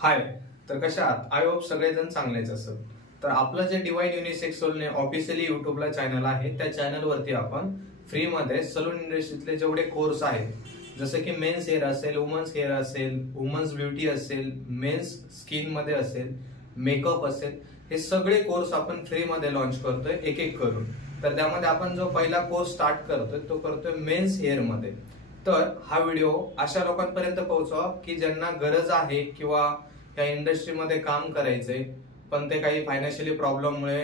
हाय. तर कशा आहात? आय होप सगळेजण चांगलेच असत. तर आपलं जे डिवाइन युनिसेक्स सलून ऑफिशियली युट्यूबला चॅनल आहे, त्या चॅनलवरती आपण फ्रीमध्ये सलून इंडस्ट्रीतले जेवढे कोर्स आहेत, जसं की मेन्स हेअर असेल, वुमन्स हेअर असेल, वुमन्स ब्युटी असेल, मेन्स स्किन मध्ये असेल, मेकअप असेल, हे सगळे कोर्स आपण फ्रीमध्ये लॉन्च करतोय एक एक करून. तर त्यामध्ये आपण जो पहिला कोर्स स्टार्ट करतोय तो करतोय मेन्स हेअर मध्ये. तर हा व्हिडिओ अशा लोकांपर्यंत पोहोचवा की ज्यांना गरज आहे किंवा या इंडस्ट्रीमध्ये काम करायचंय पण ते काही फायनान्शियली प्रॉब्लेममुळे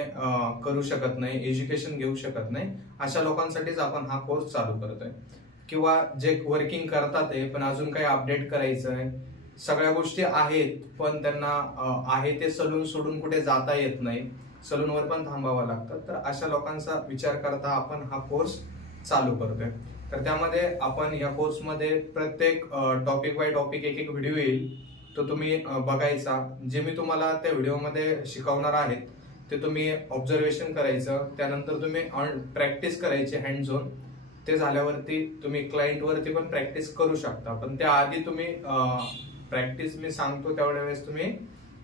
करू शकत नाही, एज्युकेशन घेऊ शकत नाही, अशा लोकांसाठीच आपण हा कोर्स चालू करतोय. किंवा जे वर्किंग करतात पण अजून काही अपडेट करायचंय, सगळ्या गोष्टी आहेत पण त्यांना आहे ते सलून सोडून कुठे जाता येत नाही, सलूनवर पण थांबावं लागतं, तर अशा लोकांचा विचार करता आपण हा कोर्स चालू करतोय. तर त्यामध्ये आपण या कोर्समध्ये प्रत्येक टॉपिक बाय टॉपिक एक एक व्हिडिओ येईल, तो तुम्ही बघायचा. जे मी तुम्हाला त्या व्हिडिओमध्ये शिकवणार आहे ते तुम्ही ऑब्झर्वेशन करायचं, त्यानंतर तुम्ही प्रॅक्टिस करायची हँड झोन. ते झाल्यावरती तुम्ही क्लायंट वरती पण प्रॅक्टिस करू शकता, पण त्याआधी तुम्ही प्रॅक्टिस मी सांगतो तेवढ्या वेळेस तुम्ही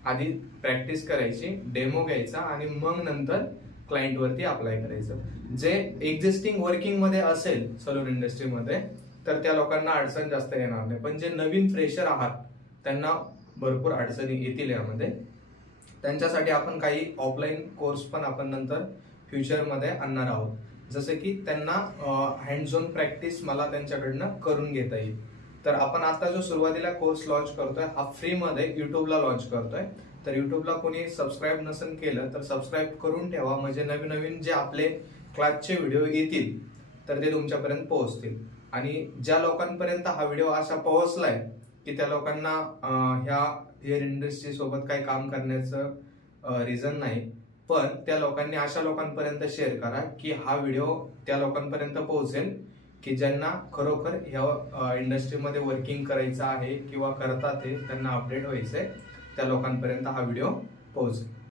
आधी प्रॅक्टिस करायची, डेमो घ्यायचा आणि मग नंतर क्लायंट वरती अप्लाय करायचं. जे एक्झिस्टिंग वर्किंग मध्ये असेल सलून इंडस्ट्रीमध्ये तर त्या लोकांना अडचण जास्त येणार नाही, पण जे नवीन फ्रेशर आहात त्यांना भरपूर अडचणी येतील यामध्ये. त्यांच्यासाठी आपण काही ऑफलाईन कोर्स पण आपण नंतर फ्युचरमध्ये आणणार आहोत, जसं की त्यांना हँड झोन प्रॅक्टिस मला त्यांच्याकडनं करून घेता येईल. तर आपण आता जो सुरुवातीला कोर्स लॉन्च करतोय हा फ्रीमध्ये युट्यूबला लॉन्च करतोय. तर युट्यूबला कोणी सबस्क्राईब नसेल केलं तर सबस्क्राईब करून ठेवा, म्हणजे नवीन नवीन जे आपले क्लासचे व्हिडिओ येतील तर ते तुमच्यापर्यंत पोहोचतील. आणि ज्या लोकांपर्यंत हा व्हिडिओ असा पोहोचलाय की त्या लोकांना ह्या हेअर इंडस्ट्री सोबत काही काम करण्याचं रिझन नाही, पण त्या लोकांनी अशा लोकांपर्यंत शेअर करा की हा व्हिडिओ त्या लोकांपर्यंत पोहोचेल की ज्यांना खरोखर ह्या इंडस्ट्रीमध्ये वर्किंग करायचं आहे किंवा करतात ते, त्यांना अपडेट व्हायचंय, त्या लोकांपर्यंत हा व्हिडिओ पोहोचेल.